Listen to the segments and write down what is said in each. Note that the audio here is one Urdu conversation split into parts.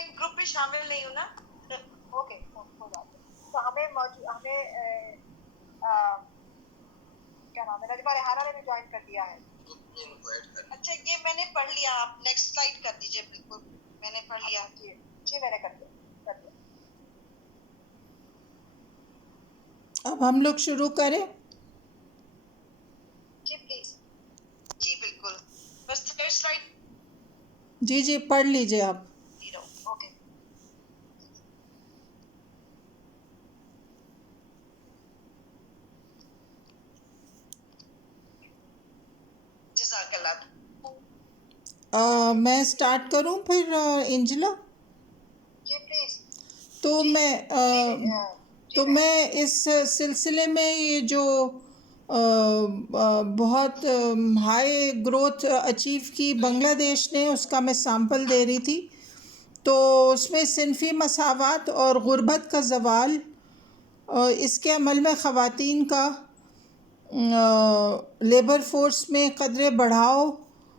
میں گروپ میں شامل نہیں ہوں نا. اوکے کوئی بات نہیں. تو ہمیں کیا نام ہے رجبہ ریحانہ نے بھی جوائن کر دیا ہے. اچھا یہ میں نے پڑھ لیا, آپ نیکسٹ سلائڈ کر دیجئے. بالکل میں نے پڑھ لیا. جی میں نے کر دیا. اب ہم لوگ شروع کریں. جی پلیز. جی بالکل, بس تھرڈ سلائڈ. جی پڑھ لیجئے آپ. اوکے. جزاک اللہ. میں سٹارٹ کروں پھر انجلا. جی پلیز. تو میں اس سلسلے میں یہ جو بہت ہائی گروتھ اچیو کی بنگلہ دیش نے, اس کا میں سامپل دے رہی تھی. تو اس میں صنفی مساوات اور غربت کا زوال, اس کے عمل میں خواتین کا لیبر فورس میں قدرے بڑھاؤ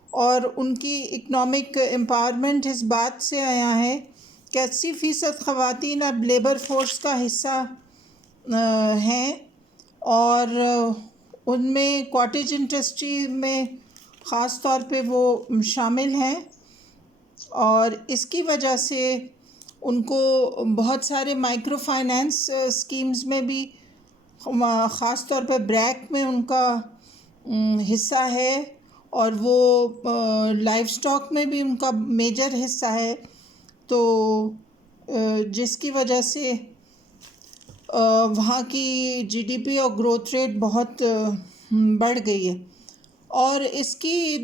اور ان کی اکنامک امپاورمنٹ اس بات سے آیا ہے کہ 80% خواتین اب لیبر فورس کا حصہ ہیں, اور ان میں کاٹیج انڈسٹری میں خاص طور پہ وہ شامل ہیں. اور اس کی وجہ سے ان کو بہت سارے مائکرو فائنانس اسکیمز میں بھی, خاص طور پہ بریک میں ان کا حصہ ہے, اور وہ لائف سٹاک میں بھی ان کا میجر حصہ ہے. تو جس کی وجہ سے وہاں کی جی ڈی پی اور گروتھ ریٹ بہت بڑھ گئی ہے. اور اس کی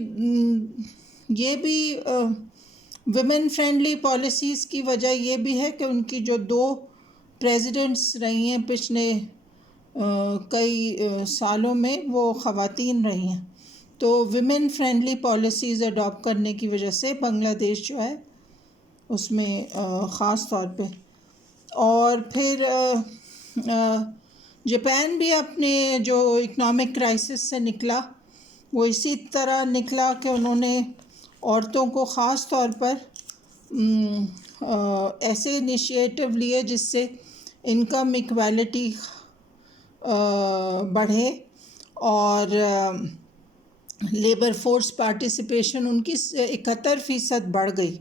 یہ بھی ویمن فرینڈلی پالیسیز کی وجہ یہ بھی ہے کہ ان کی جو 2 پریزیڈنٹس رہی ہیں پچھلے کئی سالوں میں, وہ خواتین رہی ہیں. تو ویمن فرینڈلی پالیسیز اڈاپٹ کرنے کی وجہ سے بنگلہ دیش جو ہے اس میں خاص طور پہ, اور پھر جاپان بھی اپنے جو اکنامک کرائسس سے نکلا وہ اسی طرح نکلا کہ انہوں نے عورتوں کو خاص طور پر ایسے انیشیٹو لیے جس سے انکم ایکویلٹی بڑھے, اور لیبر فورس پارٹیسپیشن ان کی 71% بڑھ گئی,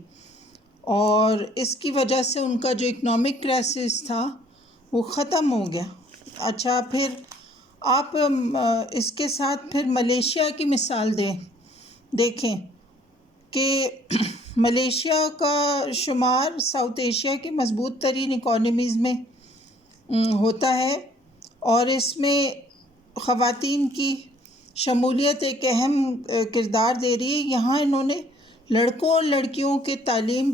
اور اس کی وجہ سے ان کا جو اکنامک کرائسس تھا وہ ختم ہو گیا. اچھا, پھر آپ اس کے ساتھ پھر ملیشیا کی مثال دیکھیں کہ ملیشیا کا شمار ساؤتھ ایشیا کی مضبوط ترین اکانومیز میں ہوتا ہے, اور اس میں خواتین کی شمولیت ایک اہم کردار دے رہی ہے. یہاں انہوں نے لڑکوں اور لڑکیوں کے تعلیم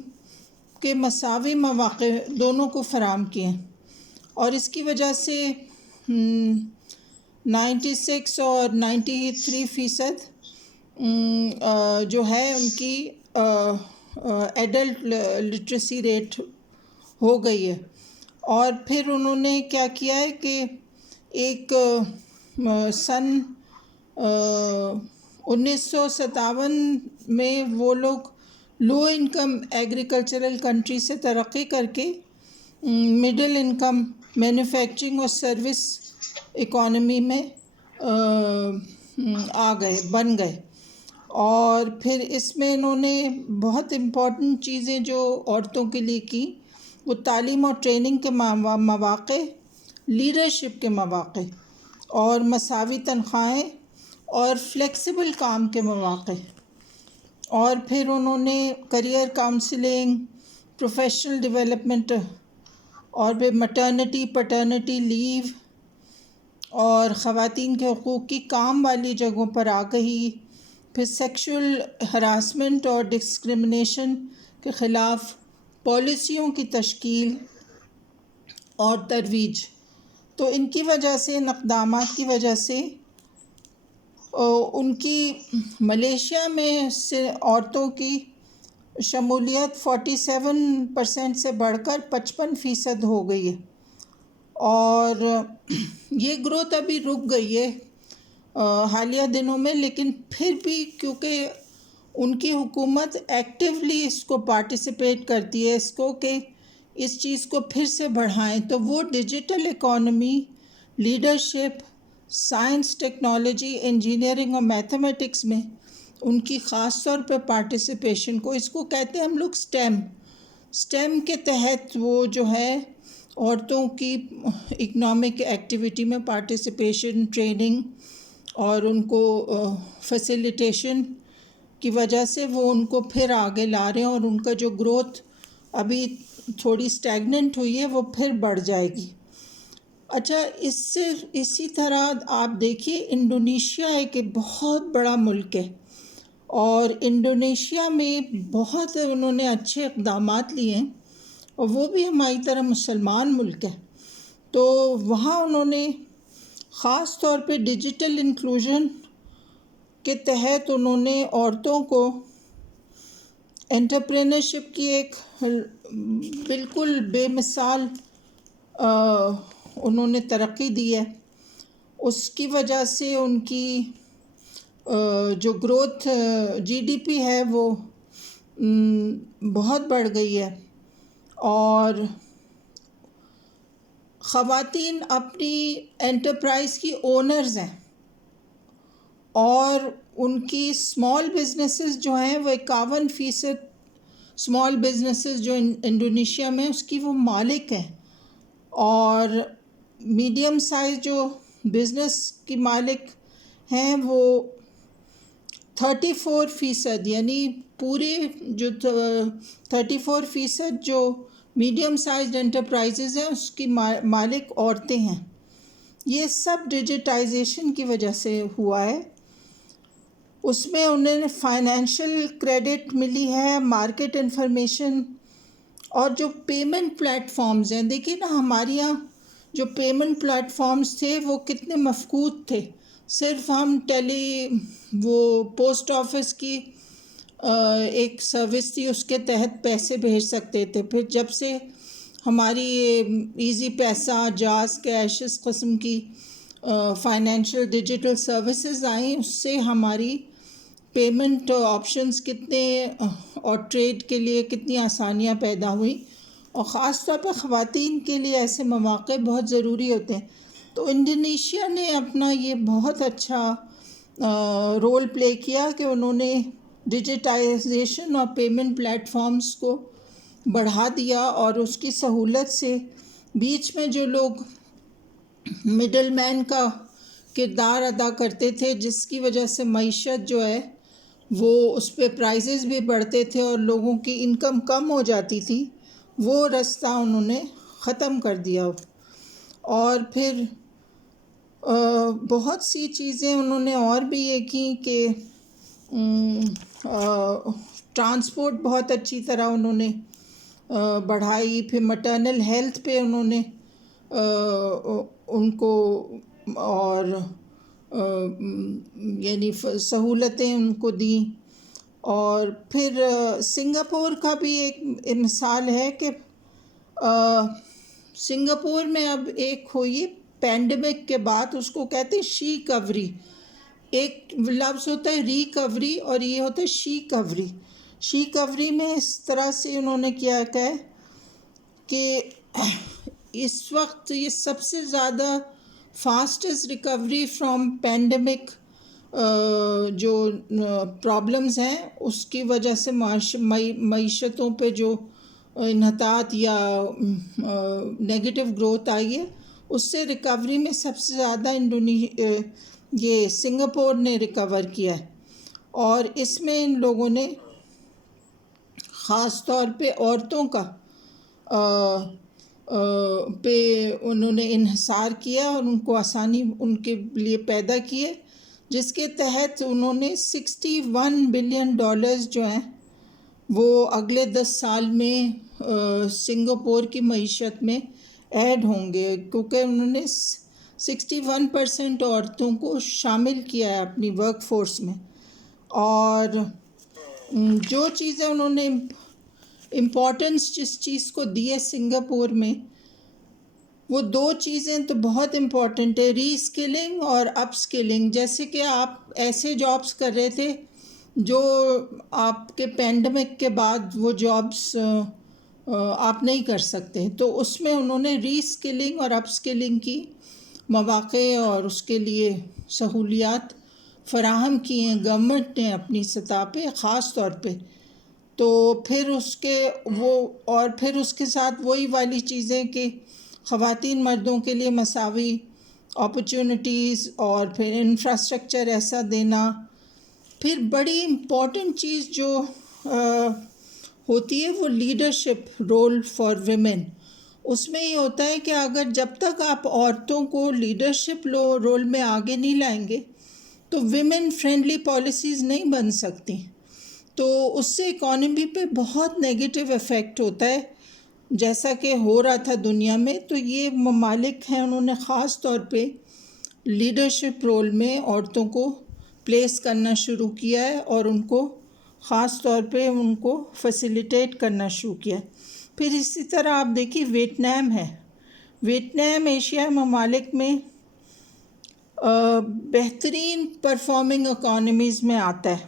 کے مساوی مواقع دونوں کو فراہم کیے ہیں, اور اس کی وجہ سے 96 اور 93% جو ہے ان کی ایڈلٹ لٹریسی ریٹ ہو گئی ہے. اور پھر انہوں نے کیا کیا ہے کہ ایک سن 1957 میں وہ لوگ لو انکم ایگریکلچرل کنٹری سے ترقی کر کے مڈل انکم مینوفیکچرنگ اور سروس اکانومی میں بن گئے. اور پھر اس میں انہوں نے بہت امپورٹنٹ چیزیں جو عورتوں کے لیے کی, وہ تعلیم اور ٹریننگ کے مواقع, لیڈرشپ کے مواقع, اور مساوی تنخواہیں, اور فلیکسیبل کام کے مواقع. اور پھر انہوں نے کریئر کاؤنسلنگ, پروفیشنل ڈیولپمنٹ, اور پھر مٹرنٹی پیٹرنٹی لیو, اور خواتین کے حقوق کی کام والی جگہوں پر آگہی, پھر سیکشول ہراسمنٹ اور ڈسکرمنیشن کے خلاف پالیسیوں کی تشکیل اور ترویج. تو ان کی وجہ سے, ان اقدامات کی وجہ سے ان کی ملیشیا میں عورتوں کی شمولیت 47% سے بڑھ کر 55% ہو گئی ہے. اور یہ گروتھ ابھی رک گئی ہے حالیہ دنوں میں, لیکن پھر بھی کیونکہ ان کی حکومت ایکٹیولی اس کو پارٹیسپیٹ کرتی ہے اس کو کہ اس چیز کو پھر سے بڑھائیں. تو وہ digital economy, leadership, science, technology, engineering اور میتھمیٹکس میں ان کی خاص طور پہ پارٹیسپیشن کو، اس کو کہتے ہیں ہم لوگ اسٹیم کے تحت وہ جو ہے عورتوں کی اکنامک ایکٹیویٹی میں پارٹیسپیشن، ٹریننگ اور ان کو فیسیلیٹیشن کی وجہ سے وہ ان کو پھر آگے لا رہے ہیں، اور ان کا جو گروتھ ابھی تھوڑی اسٹیگننٹ ہوئی ہے وہ پھر بڑھ جائے گی. اچھا، اسی طرح آپ دیکھیے انڈونیشیا ایک بہت بڑا ملک ہے، اور انڈونیشیا میں بہت انہوں نے اچھے اقدامات لیے ہیں، اور وہ بھی ہماری طرح مسلمان ملک ہے. تو وہاں انہوں نے خاص طور پہ ڈیجیٹل انکلوژن کے تحت انہوں نے عورتوں کو انٹرپرینرشپ کی ایک بالکل بے مثال انہوں نے ترقی دی ہے. اس کی وجہ سے ان کی جو گروتھ جی ڈی پی ہے وہ بہت بڑھ گئی ہے، اور خواتین اپنی انٹرپرائز کی اونرز ہیں، اور ان کی اسمال بزنسز جو ہیں وہ 51% اسمال بزنسز جو انڈونیشیا میں اس کی وہ مالک ہیں، اور میڈیم سائز جو بزنس کی مالک ہیں وہ 34%، یعنی پورے جو 34% جو میڈیم سائزڈ انٹرپرائزز ہیں اس کی مالک عورتیں ہیں. یہ سب ڈیجیٹائزیشن کی وجہ سے ہوا ہے. اس میں انہیں فائنینشیل کریڈٹ ملی ہے، مارکیٹ انفارمیشن، اور جو پیمنٹ پلیٹ فارمز ہیں، دیکھیے نا ہمارے یہاں جو پیمنٹ پلیٹ فارمز تھے وہ کتنے مفقود تھے. صرف ہم وہ پوسٹ آفس کی ایک سروس تھی، اس کے تحت پیسے بھیج سکتے تھے. پھر جب سے ہماری ایزی پیسہ، جاز کیش، اس قسم کی فائنینشیل ڈیجیٹل سروسز آئیں، اس سے ہماری پیمنٹ آپشنز کتنے اور ٹریڈ کے لیے کتنی آسانیاں پیدا ہوئیں، اور خاص طور پر خواتین کے لیے ایسے مواقع بہت ضروری ہوتے ہیں. تو انڈونیشیا نے اپنا یہ بہت اچھا رول پلے کیا کہ انہوں نے ڈیجیٹائزیشن اور پیمنٹ پلیٹ فارمز کو بڑھا دیا، اور اس کی سہولت سے بیچ میں جو لوگ مڈل مین کا کردار ادا کرتے تھے، جس کی وجہ سے معیشت جو ہے وہ اس پہ پرائزز بھی بڑھتے تھے اور لوگوں کی انکم کم ہو جاتی تھی، وہ رستہ انہوں نے ختم کر دیا. اور پھر بہت سی چیزیں انہوں نے اور بھی یہ کی کہ ٹرانسپورٹ بہت اچھی طرح انہوں نے بڑھائی. پھر مٹرنل ہیلتھ پہ انہوں نے ان کو اور یعنی سہولتیں ان کو دیں. اور پھر سنگاپور کا بھی ایک مثال ہے کہ سنگاپور میں اب ایک ہوئی پینڈیمک کے بعد، اس کو کہتے ہیں شی کوری. ایک لفظ ہوتا ہے ریکوری اور یہ ہوتا ہے شی کوری. شی کوری میں اس طرح سے انہوں نے کیا کہ اس وقت یہ سب سے زیادہ فاسٹسٹ ریکوری فرام پینڈیمک جو پرابلمز ہیں اس کی وجہ سے معیشتوں پہ جو انحطاط یا نیگیٹو گروتھ آئی ہے، اس سے ریکوری میں سب سے زیادہ یہ سنگاپور نے ریکور کیا ہے. اور اس میں ان لوگوں نے خاص طور پہ عورتوں کا پہ انہوں نے انحصار کیا اور ان کو آسانی ان کے لیے پیدا کیے، جس کے تحت انہوں نے $61 بلین جو ہیں وہ اگلے 10 سال میں سنگاپور کی معیشت میں ایڈ ہوں گے، کیونکہ انہوں نے 61% عورتوں کو شامل کیا ہے اپنی ورک فورس میں. اور جو چیزیں انہوں نے امپورٹنس جس چیز کو دی ہے سنگاپور میں، وہ 2 چیزیں تو بہت امپورٹنٹ ہے، ری اسکلنگ اور اپ اسکلنگ. جیسے کہ آپ ایسے جابس کر رہے تھے جو آپ کے پینڈمک کے بعد وہ جابس آپ نہیں کر سکتے، تو اس میں انہوں نے ری اسکلنگ اور اپ اسکلنگ کی مواقع اور اس کے لیے سہولیات فراہم کی ہیں گورنمنٹ نے اپنی سطح پہ خاص طور پہ. تو پھر اس کے ساتھ وہی والی چیزیں کہ خواتین مردوں کے لیے مساوی اپرچونٹیز اور پھر انفراسٹرکچر ایسا دینا. پھر بڑی امپورٹنٹ چیز جو ہوتی ہے وہ لیڈرشپ رول فار ویمن. اس میں یہ ہوتا ہے کہ اگر جب تک آپ عورتوں کو لیڈرشپ رول میں آگے نہیں لائیں گے تو ویمن فرینڈلی پالیسیز نہیں بن سکتی. تو اس سے اکانومی پہ بہت نیگیٹو ایفیکٹ ہوتا ہے جیسا کہ ہو رہا تھا دنیا میں. تو یہ ممالک ہیں انہوں نے خاص طور پہ لیڈرشپ رول میں عورتوں کو پلیس کرنا شروع کیا ہے اور ان کو خاص طور پہ ان کو فیسیلیٹیٹ کرنا شروع کیا ہے. پھر اسی طرح آپ دیکھیے ویتنام ہے. ویتنام ایشیا ممالک میں بہترین پرفارمنگ اکانومیز میں آتا ہے،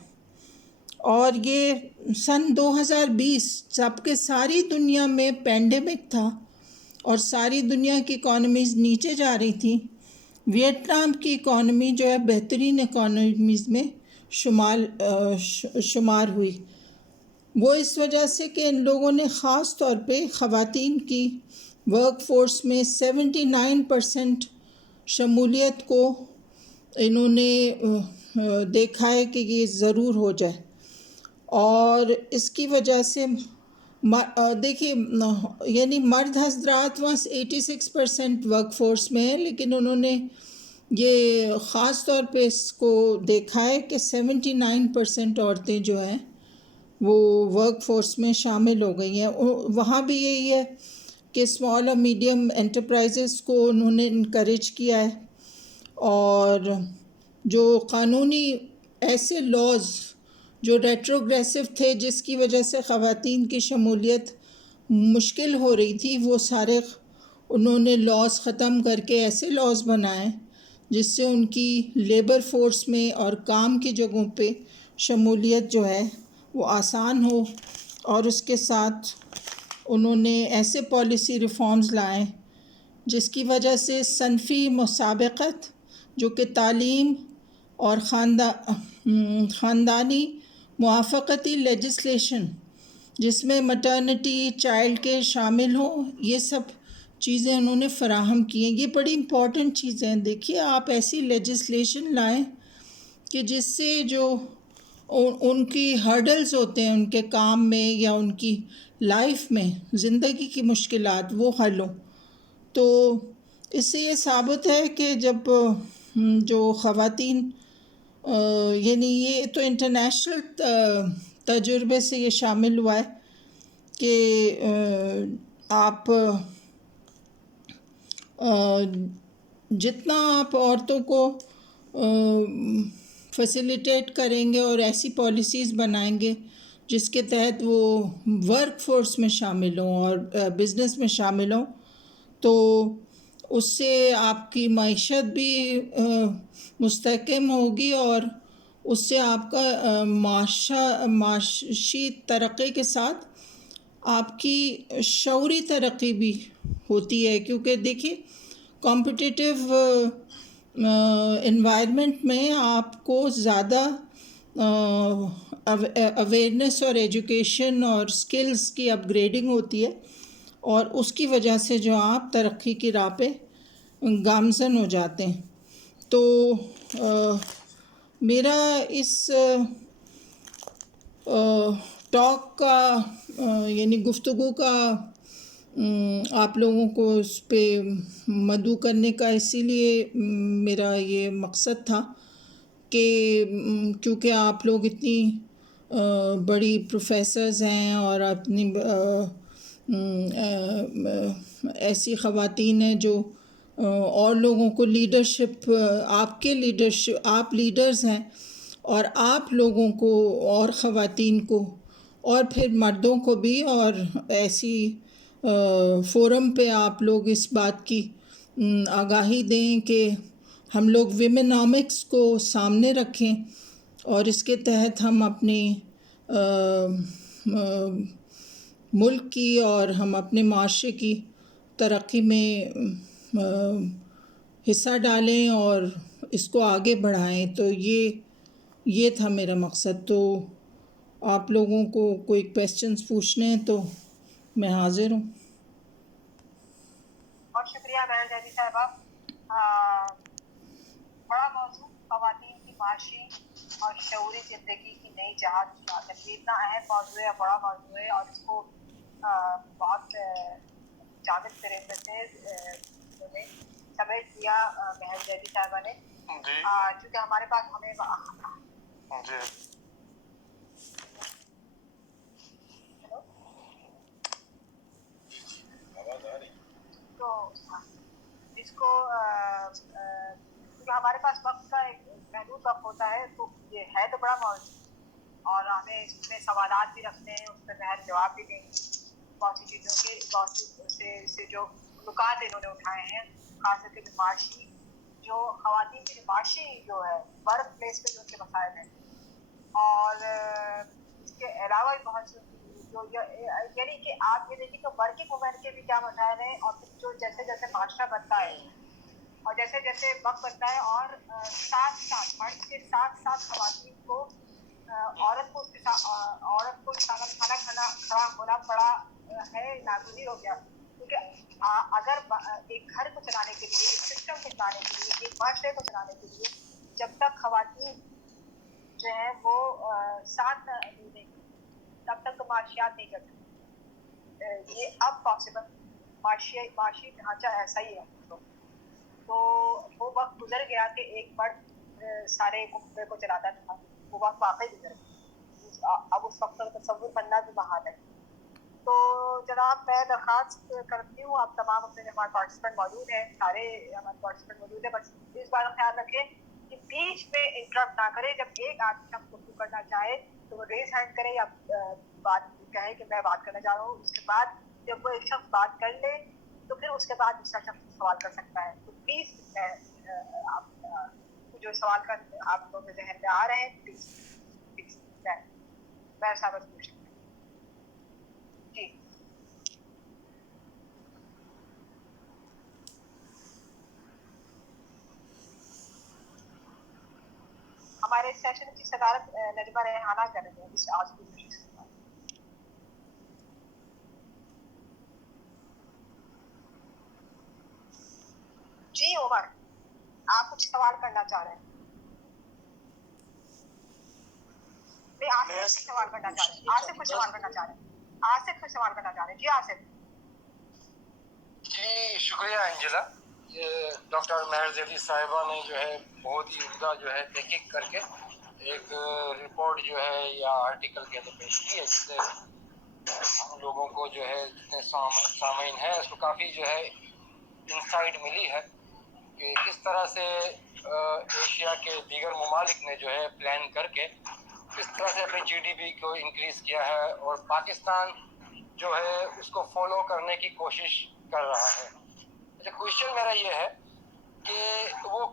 اور یہ سن 2020 جب کہ ساری دنیا میں پینڈیمک تھا اور ساری دنیا کی اکانومیز نیچے جا رہی تھیں، ویتنام کی اکانومی جو ہے بہترین اکانومیز میں شمار ہوئی. وہ اس وجہ سے کہ ان لوگوں نے خاص طور پہ خواتین کی ورک فورس میں 79% شمولیت کو انہوں نے دیکھا ہے کہ یہ ضرور ہو جائے. اور اس کی وجہ سے دیکھیے یعنی مرد حضرات وہاں 86% ورک فورس میں ہیں، لیکن انہوں نے یہ خاص طور پہ اس کو دیکھا ہے کہ 79% عورتیں جو ہیں وہ ورک فورس میں شامل ہو گئی ہیں. وہاں بھی یہی ہے کہ اسمال اور میڈیم انٹرپرائزز کو انہوں نے انکریج کیا ہے، اور جو قانونی ایسے لاز جو ریٹروگریسو تھے جس کی وجہ سے خواتین کی شمولیت مشکل ہو رہی تھی، وہ سارے انہوں نے لاز ختم کر کے ایسے لاز بنائے جس سے ان کی لیبر فورس میں اور کام کی جگہوں پہ شمولیت جو ہے وہ آسان ہو. اور اس کے ساتھ انہوں نے ایسے پالیسی ریفارمز لائے جس کی وجہ سے صنفی مسابقت جو کہ تعلیم اور خاندانی موافقتی لیجسلیشن جس میں مٹرنٹی چائلڈ کے شامل ہوں، یہ سب چیزیں انہوں نے فراہم کی ہیں. یہ بڑی امپورٹنٹ چیزیں ہیں. دیکھیے آپ ایسی لیجسلیشن لائیں کہ جس سے جو ان کی ہرڈلز ہوتے ہیں ان کے کام میں یا ان کی لائف میں زندگی کی مشکلات وہ حل ہوں. تو اس سے یہ ثابت ہے کہ جب جو خواتین یعنی یہ تو انٹرنیشنل تجربے سے یہ شامل ہوا ہے کہ آپ جتنا آپ عورتوں کو فیسیلیٹیٹ کریں گے اور ایسی پالیسیز بنائیں گے جس کے تحت وہ ورک فورس میں شامل ہوں اور بزنس میں شامل ہوں، تو اس سے آپ کی معیشت بھی مستحکم ہوگی اور اس سے آپ کا معاشی ترقی کے ساتھ آپ کی شعوری ترقی بھی ہوتی ہے. کیونکہ دیکھیے کمپٹیٹیو انوائرمنٹ میں آپ کو زیادہ اویئرنیس اور ایجوکیشن اور سکلز کی اپ گریڈنگ ہوتی ہے، اور اس کی وجہ سے جو آپ ترقی کی راہ پہ گامزن ہو جاتے ہیں. تو میرا اس ٹاک کا یعنی گفتگو کا آپ لوگوں کو اس پہ مدعو کرنے کا اسی لیے میرا یہ مقصد تھا کہ کیونکہ آپ لوگ اتنی بڑی پروفیسرز ہیں اور اپنی ایسی خواتین ہیں جو اور لوگوں کو لیڈرشپ آپ لیڈرز ہیں، اور آپ لوگوں کو اور خواتین کو اور پھر مردوں کو بھی اور ایسی فورم پہ آپ لوگ اس بات کی آگاہی دیں کہ ہم لوگ ویمنامکس کو سامنے رکھیں اور اس کے تحت ہم اپنی ملک کی اور ہم اپنے معاشرے کی ترقی میں حصہ ڈالیں اور اس کو آگے بڑھائیں. تو یہ تھا میرا مقصد. تو آپ لوگوں کو کوئی کویسچنس پوچھنے ہیں تو میں حاضر ہوں. بہت شکریہ بہن جیدی صاحبہ. بڑا موضوع خواتین کی معاشی اور شعوری زندگی کی نئی جہاد کی عادت. یہ اتنا اہم موضوع ہے, بڑا موضوع ہے, اور اس کو بہت جامد طریقے سے سمیٹ دیا بہن جیدی صاحبہ نے. چونکہ ہمارے پاس ہمیں تو اس کو کیونکہ ہمارے پاس وقت کا ایک محدود وقت ہوتا ہے, تو یہ ہے تو بڑا موضوع اور ہمیں اس میں سوالات بھی رکھنے ہیں, اس پہ بہر جواب بھی دیں گے. بہت سی چیزوں کے بہت سے جو نکات انہوں نے اٹھائے ہیں, خاص کر کے معاشی جو خواتین کی معاشی جو ہے ورک پلیس پہ جو ان کے مسائل ہیں, اور اس کے علاوہ بھی بہت سی یعنی کہ آپ یہ دیکھیں کہ ورکنگ وومن کے بھی کیا مسائل ہیں, اور جو جیسے جیسے معاشرہ بنتا ہے اور جیسے جیسے وقت بنتا ہے, اور ساتھ ساتھ مرد کے ساتھ ساتھ خواتین کو عورت کو کھانا کھڑا ہونا پڑا ہے, ناگزیر ہو گیا. کیونکہ اگر ایک گھر کو چلانے کے لیے, ایک سسٹم کو چلانے کے لیے, ایک معاشرے کو چلانے کے لیے جب تک خواتین جو ہے وہ ساتھ نہیں دیں گی تب تک تو معاشیات نہیں چل سکتی. یہ اب پاسبل معاشی ڈھانچہ ایسا ہی ہے. تو وہ وقت گزر گیا کہ ایک مرد سارے کنبے کو چلاتا تھا, وہ وقت واقعی گزر گیا. اب اس وقت کا تصور کرنا بھی محال ہے. تو جناب میں درخواست کرتی ہوں, آپ تمام اپنے ہمارے پارٹیسپینٹ موجود ہیں, سارے ہمارے پارٹیسپینٹ موجود ہیں, بس اس بات کا خیال رکھیں کہ بیچ میں انٹرپٹ نہ کریں. جب ایک آدمی شخص گفتگو کرنا چاہے تو وہ ریز ہینڈ کرے یا بات کہے کہ میں بات کرنا چاہ رہا ہوں. اس کے بعد جب وہ ایک شخص بات کر لے تو پھر اس کے بعد دوسرا شخص سوال کر سکتا ہے. تو پلیز جو سوال کا آپ لوگوں کے ذہن میں آ رہے ہیں پلیز میں ثابت پوچھ سکتا ہوں. جی ہمارے سیشن کی صدارت نجمہ ریحانہ کر رہے ہیں اس آج کی مجلس کے بعد. جی عمر, آپ کچھ سوال کرنا چاہ رہے ہیں؟ نہیں, آصف سوال کرنا چاہ رہے ہیں. آصف کچھ سوال کرنا چاہ رہے ہیں. آصف کچھ سوال کرنا چاہ رہے ہیں. جی آصف. جی شکریہ انجلا. یہ ڈاکٹر مہر زیدی صاحبہ نے جو ہے بہت ہی عمدہ جو ہے تحقیق کر کے ایک رپورٹ جو ہے یا آرٹیکل کے اندر پیش کی ہے, جس سے ہم لوگوں کو جو ہے جتنے سامعین ہیں اس کو کافی جو ہے انسائٹ ملی ہے کہ کس طرح سے ایشیا کے دیگر ممالک نے جو ہے پلان کر کے کس طرح سے اپنی جی ڈی پی کو انکریز کیا ہے, اور پاکستان جو ہے اس کو فالو کرنے کی کوشش کر رہا ہے. اچھا, کوشچن میرا یہ ہے کہ وہ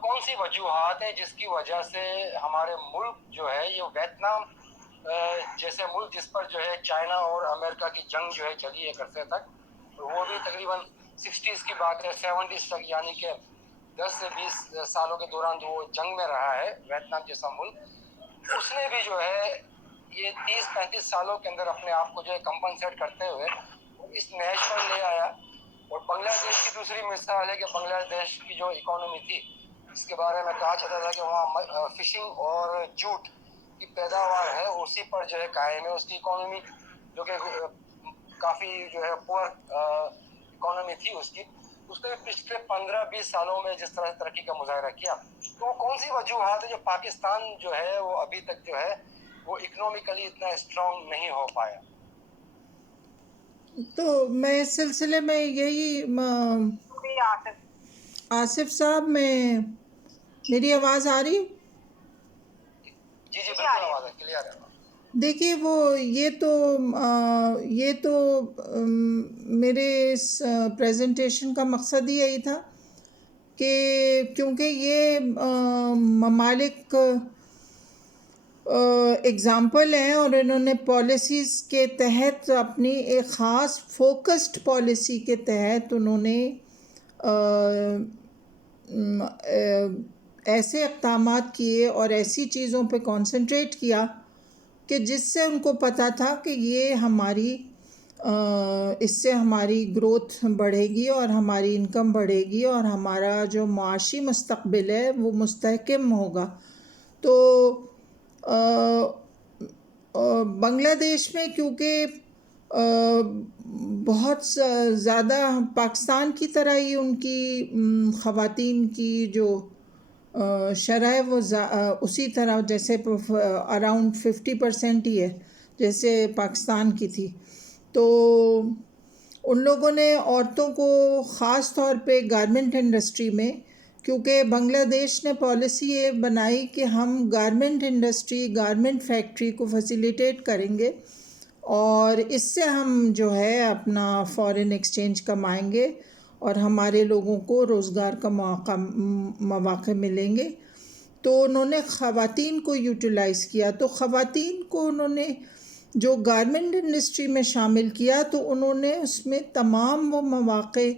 کون سی وجوہات ہیں جس کی وجہ سے ہمارے ملک جو ہے یہ ویتنام جیسے ملک جس پر جو ہے چائنا اور امریکہ کی جنگ جو ہے چلی ایک عرصے تک, وہ بھی تقریباً 60s کی بات ہے, 70s تک, یعنی کہ 10 سے 20 سالوں کے دوران جو وہ جنگ میں رہا ہے ویتنام جیسا ملک, اس نے بھی جو ہے یہ 30-35 سالوں کے اندر اپنے آپ کو جو ہے کمپنسیٹ کرتے ہوئے اس نہج پر لے آیا. اور بنگلہ دیش کی دوسری مثال ہے کہ بنگلہ دیش کی جو اکانومی تھی, اس کے بارے میں کہا جاتا تھا کہ وہاں فشنگ اور جوٹ کی پیداوار ہے, اسی پر جو ہے قائم ہے اس کی اکانومی, جو کہ کافی جو ہے پور اکانومی تھی اس نے پچھلے 15-20 سالوں میں جس طرح سے ترقی کا مظاہرہ کیا. تو وہ کون سی وجوہات ہے جو پاکستان جو ہے وہ ابھی تک جو ہے وہ اکنومیکلی اتنا اسٹرانگ نہیں ہو پایا؟ تو میں اس سلسلے میں یہی آصف صاحب, میری آواز آ رہی؟ جی بالکل آواز ہے, کلیئر ہے. دیکھیے وہ یہ تو میرے اس پریزنٹیشن کا مقصد ہی یہی تھا کہ کیونکہ یہ ممالک اگزامپل ہیں، اور انہوں نے پالیسیز کے تحت اپنی ایک خاص فوکسڈ پالیسی کے تحت انہوں نے ایسے اقدامات کیے اور ایسی چیزوں پہ کانسنٹریٹ کیا کہ جس سے ان کو پتہ تھا کہ یہ ہماری اس سے ہماری گروتھ بڑھے گی اور ہماری انکم بڑھے گی اور ہمارا جو معاشی مستقبل ہے وہ مستحکم ہوگا۔ تو بنگلہ دیش میں کیونکہ بہت زیادہ پاکستان کی طرح ہی ان کی خواتین کی جو شرح وہ اسی طرح جیسے اراؤنڈ 50% ہی ہے جیسے پاکستان کی تھی، تو ان لوگوں نے عورتوں کو خاص طور پہ گارمنٹ انڈسٹری میں، کیونکہ بنگلہ دیش نے پالیسی یہ بنائی کہ ہم گارمنٹ انڈسٹری، گارمنٹ فیکٹری کو فیسیلیٹیٹ کریں گے اور اس سے ہم جو ہے اپنا فارن ایکسچینج کمائیں گے اور ہمارے لوگوں کو روزگار کا مواقع ملیں گے۔ تو انہوں نے خواتین کو یوٹیلائز کیا، تو خواتین کو انہوں نے جو گارمنٹ انڈسٹری میں شامل کیا تو انہوں نے اس میں تمام وہ مواقع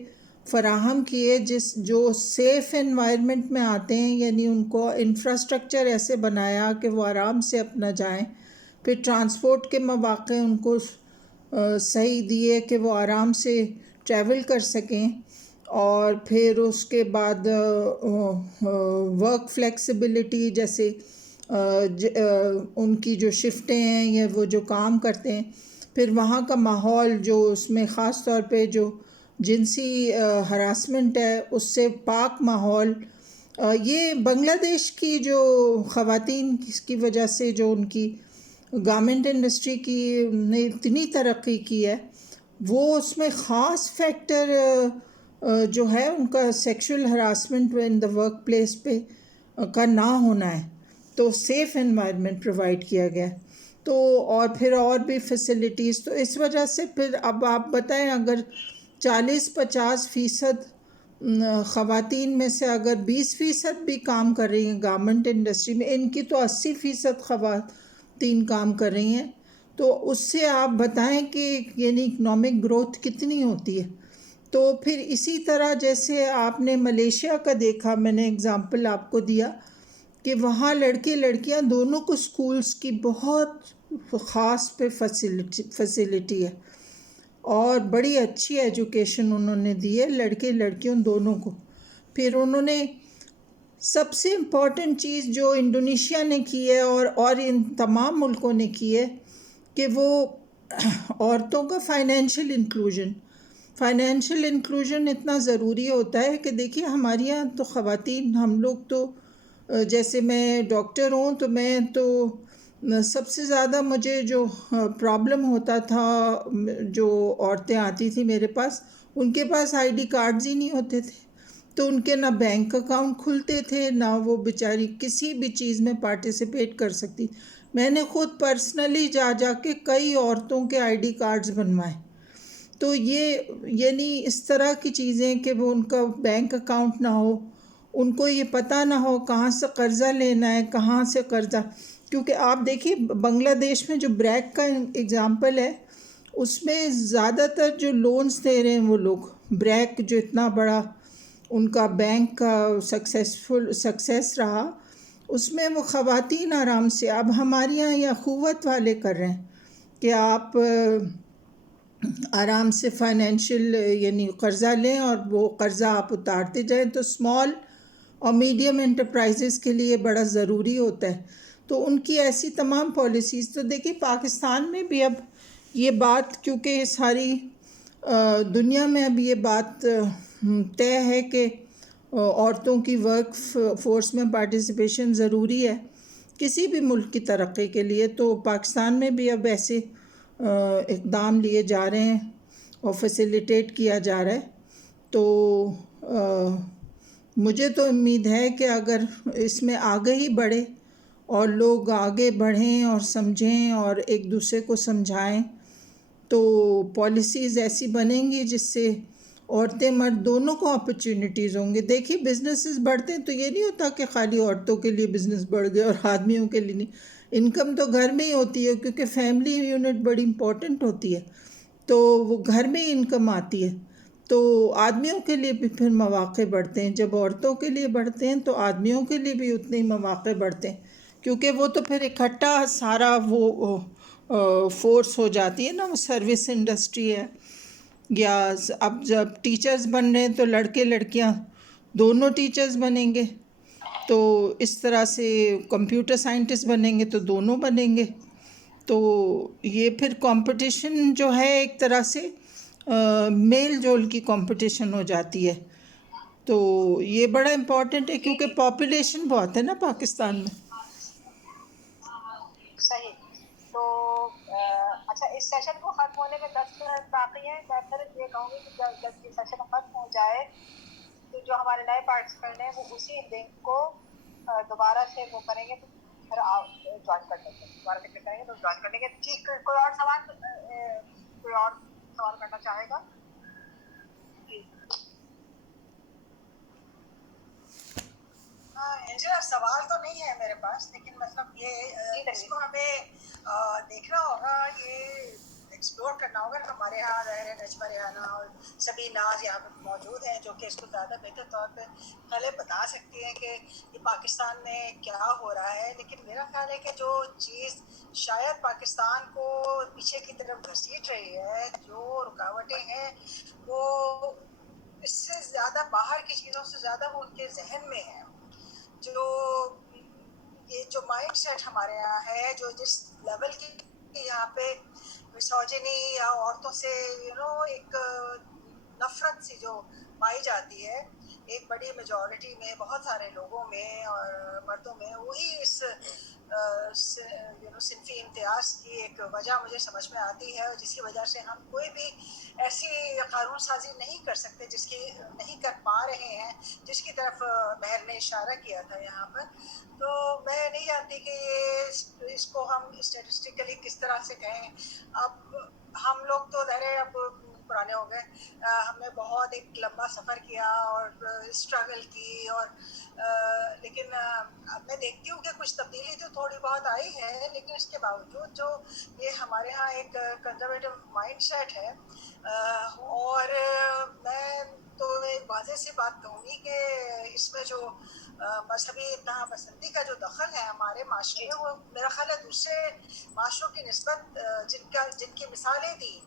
فراہم کیے جو سیف انوائرمنٹ میں آتے ہیں، یعنی ان کو انفراسٹرکچر ایسے بنایا کہ وہ آرام سے اپنا جائیں، پھر ٹرانسپورٹ کے مواقع ان کو صحیح دیے کہ وہ آرام سے ٹریول کر سکیں، اور پھر اس کے بعد ورک فلیکسیبلٹی، جیسے ان کی جو شفٹیں ہیں یا وہ جو کام کرتے ہیں، پھر وہاں کا ماحول جو اس میں خاص طور پہ جو جنسی ہراسمنٹ ہے اس سے پاک ماحول، یہ بنگلہ دیش کی جو خواتین کی وجہ سے جو ان کی گارمنٹ انڈسٹری کی نے اتنی ترقی کی ہے، وہ اس میں خاص فیکٹر جو ہے ان کا sexual harassment in the work place پہ کا نہ ہونا ہے، تو سیف انوائرمنٹ پرووائڈ کیا گیا، تو اور پھر اور بھی فیسلٹیز، تو اس وجہ سے پھر اب آپ بتائیں اگر 40-50% خواتین میں سے اگر 20% بھی کام کر رہی ہیں گارمنٹ انڈسٹری میں، ان کی تو 80% خواتین کام کر رہی ہیں، تو اس سے آپ بتائیں کہ یعنی اکنامک گروتھ کتنی ہوتی ہے۔ تو پھر اسی طرح جیسے آپ نے ملیشیا کا دیکھا، میں نے اگزامپل آپ کو دیا کہ وہاں لڑکے لڑکیاں دونوں کو سکولز کی بہت خاص پہ فیسلٹی ہے اور بڑی اچھی ایجوکیشن انہوں نے دی ہے لڑکے لڑکیوں دونوں کو۔ پھر انہوں نے سب سے امپورٹنٹ چیز جو انڈونیشیا نے کی ہے اور ان تمام ملکوں نے کی ہے کہ وہ عورتوں کا فائنینشیل انکلوژن اتنا ضروری ہوتا ہے کہ دیکھیے ہمارے یہاں تو خواتین، ہم لوگ تو جیسے میں ڈاکٹر ہوں تو میں تو سب سے زیادہ مجھے جو پرابلم ہوتا تھا، جو عورتیں آتی تھیں میرے پاس، ان کے پاس آئی ڈی کارڈز ہی نہیں ہوتے تھے، تو ان کے نہ بینک اکاؤنٹ کھلتے تھے، نہ وہ بیچاری کسی بھی چیز میں پارٹیسپیٹ کر سکتی۔ میں نے خود پرسنلی جا کے کئی عورتوں کے آئی ڈی کارڈز بنوائے۔ تو یہ یعنی اس طرح کی چیزیں کہ وہ ان کا بینک اکاؤنٹ نہ ہو، ان کو یہ پتہ نہ ہو کہاں سے قرضہ لینا ہے، کہاں سے قرضہ، کیونکہ آپ دیکھیے بنگلہ دیش میں جو بریک کا اگزامپل ہے، اس میں زیادہ تر جو لونز دے رہے ہیں وہ لوگ، بریک جو اتنا بڑا ان کا بینک کا سکسیس رہا، اس میں وہ خواتین آرام سے، اب ہمارے یہاں یہ اخوت والے کر رہے ہیں کہ آپ آرام سے فائنینشیل یعنی قرضہ لیں اور وہ قرضہ آپ اتارتے جائیں، تو اسمال اور میڈیم انٹرپرائزز کے لیے بڑا ضروری ہوتا ہے۔ تو ان کی ایسی تمام پالیسیز، تو دیکھیے پاکستان میں بھی اب یہ بات، کیونکہ ساری دنیا میں اب یہ بات طے ہے کہ عورتوں کی ورک فورس میں پارٹیسپیشن ضروری ہے کسی بھی ملک کی ترقی کے لیے، تو پاکستان میں بھی اب ایسے اقدام لیے جا رہے ہیں اور فیسیلیٹیٹ کیا جا رہا ہے۔ تو مجھے تو امید ہے کہ اگر اس میں آگے ہی بڑھے اور لوگ آگے بڑھیں اور سمجھیں اور ایک دوسرے کو سمجھائیں، تو پالیسیز ایسی بنیں گی جس سے عورتیں مرد دونوں کو اپرچونیٹیز ہوں گے۔ دیکھیے بزنسز بڑھتے ہیں تو یہ نہیں ہوتا کہ خالی عورتوں کے لیے بزنس بڑھ گئے اور آدمیوں کے لیے نہیں، انکم تو گھر میں ہی ہوتی ہے کیونکہ فیملی یونٹ بڑی امپورٹنٹ ہوتی ہے، تو وہ گھر میں ہی انکم آتی ہے، تو آدمیوں کے لیے بھی پھر مواقع بڑھتے ہیں. جب عورتوں کے لیے بڑھتے ہیں تو آدمیوں کے لیے بھی اتنے ہی مواقع بڑھتے ہیں، کیونکہ وہ تو پھر اکٹھا سارا وہ فورس ہو جاتی ہے نا. وہ سروس انڈسٹری ہے، یا اب جب ٹیچرز بن رہے ہیں تو لڑکے لڑکیاں دونوں ٹیچرز بنیں گے، تو اس طرح سے کمپیوٹر سائنٹسٹ بنیں گے تو دونوں بنیں گے. تو یہ پھر کمپٹیشن جو ہے ایک طرح سے میل جول کی کمپٹیشن ہو جاتی ہے. تو یہ بڑا امپورٹنٹ ہے جی کیونکہ جی پاپولیشن بہت ہے نا پاکستان میں. صحیح. تو اچھا، اس سیشن کو ختم ہونے میں 10 منٹ باقی ہیں. میں پھر یہ کہوں گی کہ جب یہ سیشن ختم ہو جائے تو جو ہمارے نئے پارٹیسپینٹ ہیں وہ اسی لنک کو دوبارہ سے وہ کریں گے تو پھر آپ جوائن کر لیں گے. دوبارہ سے کریں گے تو جوائن کر لیں گے. ٹھیک. کوئی اور سوال کرنا چاہے گا؟ جی انجینئر، سوال تو نہیں ہے میرے پاس، لیکن مطلب یہ اس کو ہمیں دیکھنا ہوگا، یہ ایکسپلور کرنا ہوگا. ہمارے یہاں ظاہر ہے نجمہ ریحانہ اور سبھی ناز یہاں پہ موجود ہیں جو کہ اس کو زیادہ بہتر طور پہ پہلے بتا سکتی ہیں کہ یہ پاکستان میں کیا ہو رہا ہے. لیکن میرا خیال ہے کہ جو چیز شاید پاکستان کو پیچھے کی طرف گھسیٹ رہی ہے، جو رکاوٹیں ہیں، وہ اس سے زیادہ باہر کی چیزوں سے زیادہ وہ ان کے ذہن میں ہے. جو یہ جو مائنڈ سیٹ ہمارے یہاں ہے، جو جس لیول کی یہاں پہ مسوجنی یا عورتوں سے ایک نفرت سی جو پائی جاتی ہے ایک بڑی میجورٹی میں، بہت سارے لوگوں میں اور مردوں میں، وہی اس صنفی امتیاز کی ایک وجہ مجھے سمجھ میں آتی ہے، جس کی وجہ سے ہم کوئی بھی ایسی قانون سازی نہیں کر سکتے نہیں کر پا رہے ہیں جس کی طرف مہر نے اشارہ کیا تھا یہاں پر. تو میں نہیں جانتی کہ یہ اس کو ہم اسٹیٹسٹیکلی کس طرح سے کہیں. اب ہم لوگ تو ظاہر اب پرانے ہو گئے، ہم نے بہت ایک لمبا سفر کیا اور اسٹرگل کی، اور لیکن اب میں دیکھتی ہوں کہ کچھ تبدیلی تو تھوڑی بہت آئی ہے، لیکن اس کے باوجود جو یہ ہمارے ہاں ایک کنزرویٹو مائنڈ سیٹ ہے. اور میں تو ایک واضح سی بات کہوں گی کہ اس میں جو مذہبی انتہا پسندی کا جو دخل ہے ہمارے معاشرے میں، وہ میرا خیال ہے دوسرے معاشروں کی نسبت جن کی مثالیں دی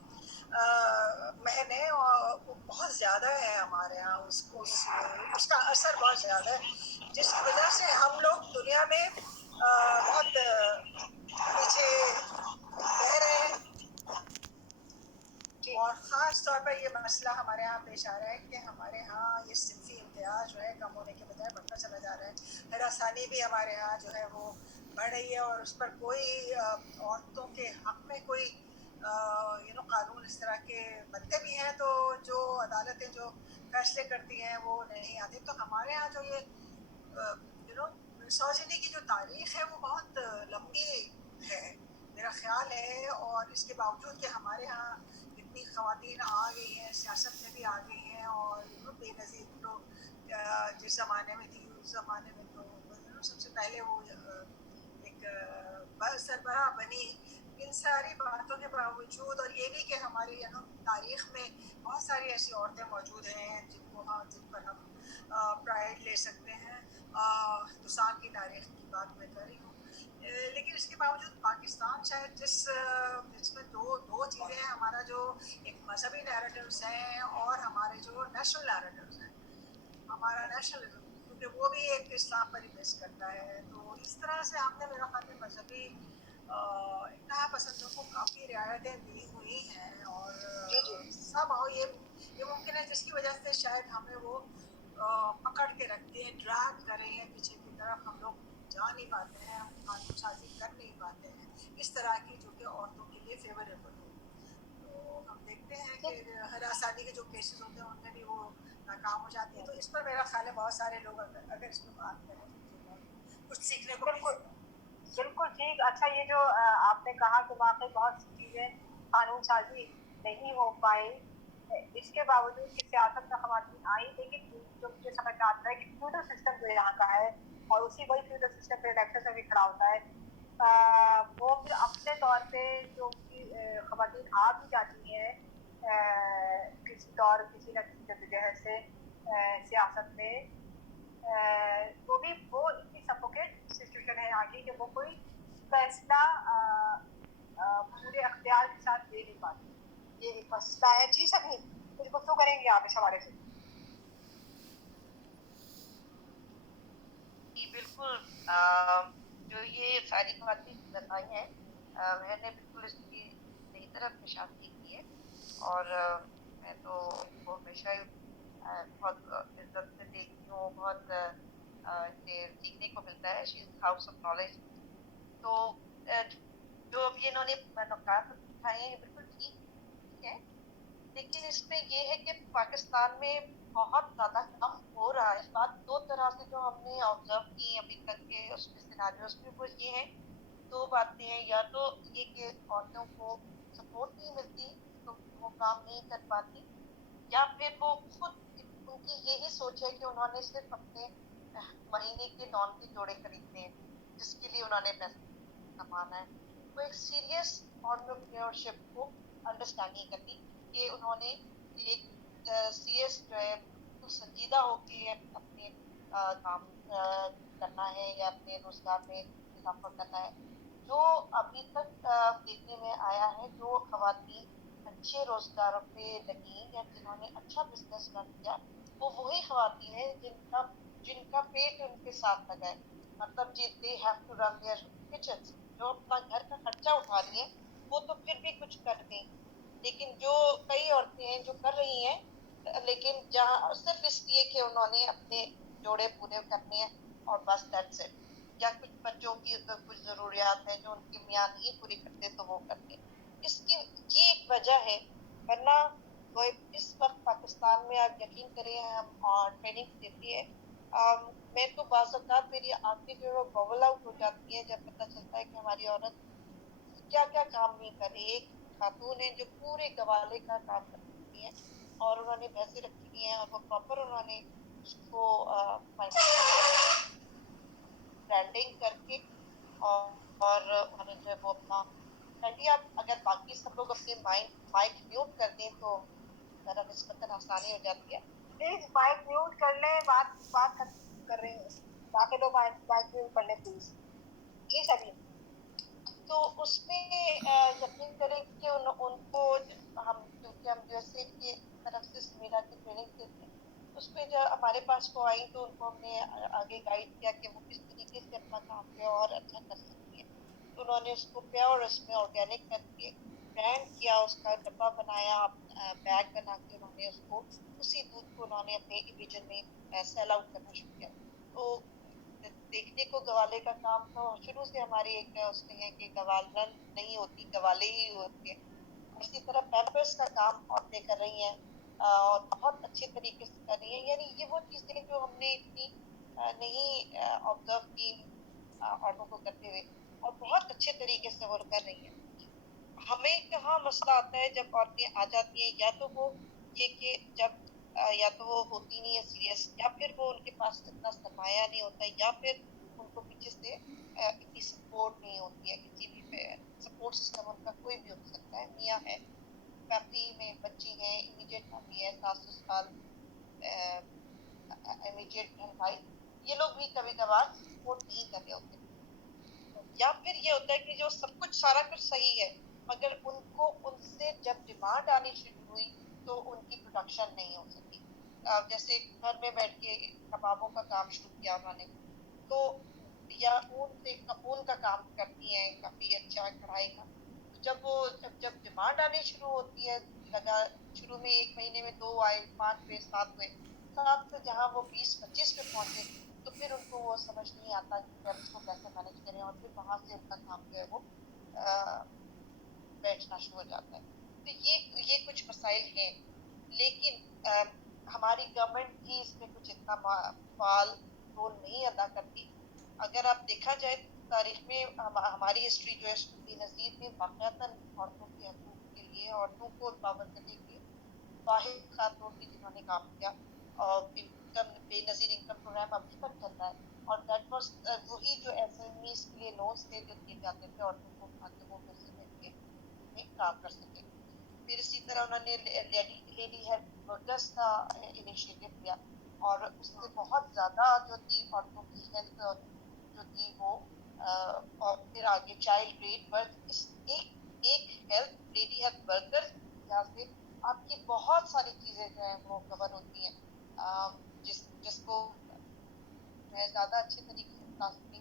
میں نے، وہ بہت زیادہ ہے ہمارے یہاں. اس کا اثر بہت زیادہ ہے، جس کی وجہ سے ہم لوگ دنیا میں بہت پیچھے رہ رہے ہیں. اور خاص طور پر یہ مسئلہ ہمارے یہاں پیش آ رہا ہے کہ ہمارے ہاں یہ صنفی امتیاز جو ہے کم ہونے کے بجائے بڑھتا چلا جا رہا ہے. ہراسانی بھی ہمارے ہاں جو ہے وہ بڑھ رہی ہے، اور اس پر کوئی عورتوں کے حق میں کوئی قانون اس طرح کے بنتے بھی ہیں تو جو عدالتیں جو فیصلے کرتی ہیں وہ نہیں آتے. تو ہمارے ہاں جو یہ مسوجنی کی جو تاریخ ہے وہ بہت لمبی ہے میرا خیال ہے. اور اس کے باوجود کہ ہمارے ہاں اتنی خواتین آ گئی ہیں، سیاست میں بھی آ گئی ہیں، اور بے نظیر تو جس زمانے میں تھی اس زمانے میں تو سب سے پہلے وہ ایک سربراہ بنی. ان ساری باتوں کے باوجود، اور یہ بھی کہ ہماری تاریخ میں بہت ساری ایسی عورتیں موجود ہیں جن پر ہم پرائڈ لے سکتے ہیں. ہندوستان کی تاریخ کی بات میں کر رہی ہوں. لیکن اس کے باوجود پاکستان شاید جس میں دو چیزیں ہیں، ہمارا جو ایک مذہبی نیریٹیوز ہیں اور ہمارے جو نیشنل نیریٹیوز ہیں، ہمارا نیشنلزم، کیونکہ وہ بھی ایک اسلام پر ہی بیس کرتا ہے. تو اس طرح سے ہم نے میرا خیال میں مذہبی انتہا پسندوں کو کافی رعایتیں دی ہوئی ہیں، اور سب یہ ممکن ہے جس کی وجہ سے شاید ہمیں وہ پکڑ کے رکھتے ہیں، ڈریگ کر رہے ہیں پیچھے کی طرف. ہم لوگ جا نہیں پاتے ہیں، ہم قانون سازی کر نہیں پاتے ہیں اس طرح کی جو کہ عورتوں کے لیے فیوریبل ہو. تو ہم دیکھتے ہیں کہ ہراسانی کے جو کیسز ہوتے ہیں ان میں بھی وہ ناکام ہو جاتی ہے. تو اس پر میرا خیال ہے بہت سارے لوگ اگر اس پہ بات کریں تو کچھ سیکھنے کو بالکل ٹھیک. اچھا، یہ جو آپ نے کہا کہ واقعی بہت سی چیزیں قانون سازی نہیں ہو پائی، اس کے باوجود کہ سیاست میں خواتین آئی، لیکن جو مجھے سمجھ میں آتا ہے کہ فیوڈل سسٹم جو یہاں کا ہے، اور اسی وہی فیوڈل سسٹم پہ الیکشن میں بھی کھڑا ہوتا ہے. وہ پھر اپنے طور پہ جو خواتین آ بھی جاتی ہیں کسی نہ کسی جگہ سے سیاست میں، وہ بھی وہ اتنی سفوکیٹ سچویشن ہے آگے کہ وہ کوئی فیصلہ پورے اختیار کے ساتھ لے نہیں پاتی. یہ ایک مسئلہ ہے. جی سبھی کچھ گفتگو کریں گے آپ اس حوالے سے؟ جی بالکل. جو یہ ساری باتیں بتائی ہیں میں نے بالکل اس کی صحیح طرف نشاندہی کی ہے، اور میں تو ان کو ہمیشہ بہت عزت سے دیکھتی ہوں، بہت سیکھنے کو ملتا ہے. شی از ہاؤس آف نالج. تو جو اب انہوں نے نکات اٹھائے ہیں بالکل ٹھیک ہے، لیکن اس میں یہ ہے کہ پاکستان میں بہت زیادہ کم ہو رہا ہے. بات دو طرح سے جو ہم نے آبزرو کی ابھی تک کے اس میں سیناریوز میں، وہ یہ ہے دو باتیں ہیں. یا تو یہ کہ عورتوں کو سپورٹ نہیں ملتی تو وہ کام نہیں کر پاتی، یا پھر وہ خود ان کی یہی سوچ ہے کہ انہوں نے صرف اپنے مہینے کے نان کے جوڑے خریدنے ہیں جس کے لیے انہوں نے پیسہ کمانا ہے. وہ ایک سیریس آنٹرپرینورشپ کو انڈرسٹینڈ نہیں کرتی کہ انہوں نے ایک سیریس جو ہے بالکل سنجیدہ ہو کے اپنے کام کرنا ہے یا اپنے روزگار میں اضافہ کرنا ہے. جو ابھی تک دیکھنے میں آیا ہے، جو خواتین اچھے روزگاروں پہ لگی یا جنہوں نے اچھا بزنس رن کیا، وہ وہی خواتین ہیں جن کا پیٹ ان کے ساتھ لگا ہے. مطلب they have to run their kitchens. جو اپنا گھر کا خرچہ اٹھا رہی ہیں وہ تو پھر بھی کچھ کر دیں، لیکن جو کئی عورتیں ہیں جو کر رہی ہیں لیکن جہاں صرف اس لیے کہ انہوں نے اپنے جوڑے پورے کرنے ہیں اور بس دیٹس اٹ، یا کچھ بچوں کی کچھ ضروریات ہیں جو ان کی میاں نہیں پوری کرتے تو وہ کرتے. اس کی یہ ایک وجہ ہے. ورنہ وہ اس وقت پاکستان میں آپ یقین کریں ہم ٹریننگ دیتی ہے، میں تو بعض اوقات میری آنکھیں جو ہے وہ ببل آؤٹ ہو جاتی ہیں جب پتہ چلتا ہے کہ ہماری عورت کیا کیا کام نہیں کر رہی. ایک خاتون ہے جو پورے گوالے کا کام کرتی ہیں اور انہوں نے بھینسیں رکھی ہوئی ہیں اور وہ پراپر انہوں نے اس کو برانڈنگ کر کے اور انہوں نے جو ہے وہ اپنا آپ اگر باقی سب لوگ اپنے مائک میوٹ کر دیں تو ذرا نسبتاً آسانی ہو جاتی ہے. پلیز مائک میوٹ کر لیں، بات کر رہے ہیں باقی لوگ مائک میوٹ کر لیں پلیز. جی سبھی. تو اس میں یقین کریں کہ ان کو ہم کیونکہ ہم یو ایس اے کی طرف سے سمیرا کی ٹریننگ دیتے ہیں، اس میں جب ہمارے پاس وہ آئی تو ان کو ہم نے آگے گائیڈ کیا کہ وہ کس طریقے سے اپنا کام پہ اور اچھا کر سکتی ہے. تو انہوں نے اس کو پیور اس میں آرگینک کر کے برانڈ کیا، اس کا ڈبہ بنایا، بیگ بنا کے انہوں نے اس کو اسی دودھ کو انہوں نے اپنے ریجن میں سیل آؤٹ کرنا شروع کیا. تو دیکھنے کو گوالے کا کام تو شروع سے ہماری ایک اس میں ہے کہ گوالن نہیں ہوتی، گوالے ہی ہوتے ہیں. اسی طرح پیمپرس کا کام عورتیں کر رہی ہیں اور بہت اچھے طریقے سے کر رہی ہیں. یعنی یہ وہ چیزیں جو ہم نے اتنی نہیں آبزرو کی عورتوں کو کرتے ہوئے، اور بہت اچھے طریقے سے وہ کر رہی ہیں. ہمیں کہاں مسئلہ آتا ہے جب عورتیں آ جاتی ہیں، یا تو وہ یہ کہ جب یا تو وہ ہوتی نہیں ہے سیریس، یا پھر وہ ان کے پاس اتنا سرمایہ نہیں ہوتا، یا پھر ان کو پیچھے سے اتنی سپورٹ نہیں ہوتی ہے. کسی بھی سپورٹ سسٹم ان کا کوئی بھی ہو سکتا ہے، میاں ہے، فیملی میں بچی ہیں، امیڈیٹ فیملی ہے، ساس سسرال، امیڈیٹ بہن بھائی، یہ لوگ بھی کبھی کبھار سپورٹ نہیں کر رہے ہوتے. یا پھر یہ ہوتا ہے کہ جو سب کچھ سارا کچھ صحیح ہے مگر ان سے جب ڈیمانڈ آنی شروع ہوئی تو ان کی پروڈکشن نہیں ہو سکی. جیسے گھر میں بیٹھ کے کبابوں کا کام شروع کیا انہوں نے، تو یا اون کا کام کرتی ہیں کافی اچھا کڑھائی کا. جب ڈیمانڈ آنی شروع ہوتی ہے، لگا شروع میں 1 مہینے میں 2 آئے، 5 ہوئے، 7 ہوئے، 7 سے جہاں وہ 20-25 پہ پہنچے تو پھر ان کو وہ سمجھ نہیں آتا کہ اب اس کو کیسے مینج کریں، اور پھر وہاں سے ان کا کام جو ہے وہ بیٹھنا شروع ہو جاتا ہے. تو یہ کچھ مسائل ہیں، لیکن ہماری گورنمنٹ بھی اس میں کچھ اتنا فعال رول نہیں ادا کرتی. اگر آپ دیکھا جائے تاریخ میں ہماری ہسٹری جو ہے اس میں بے نظیر میں واقعتاً عورتوں کے حقوق کے لیے، عورتوں کو امپاور کرنے کے لیے واحد خاتون تھی جنہوں نے کام کیا. اور بے نظیر انکم پروگرام ابھی تک چل رہا ہے اور دیٹ واز وہی جو ایس ایم ایز کے لیے لونس تھے جو دیے جاتے تھے عورتوں کو تاکہ وہ پھر سے مل کے میں کام کر سکیں. پھر اسی طرح انہوں نے لیڈی ہیلتھ ورکرس کا انیشیٹو لیا اور اس سے بہت زیادہ جو تھی عورتوں کی ہیلتھ جو تھی وہ اور پھر آگے چائلڈ ریٹ برتھ ایک ہیلتھ لیڈی ہیلتھ ورکر یہاں سے آپ کی بہت ساری چیزیں جو ہیں وہ کور ہوتی ہیں جس کو میں زیادہ اچھے طریقے سے بتا سکتی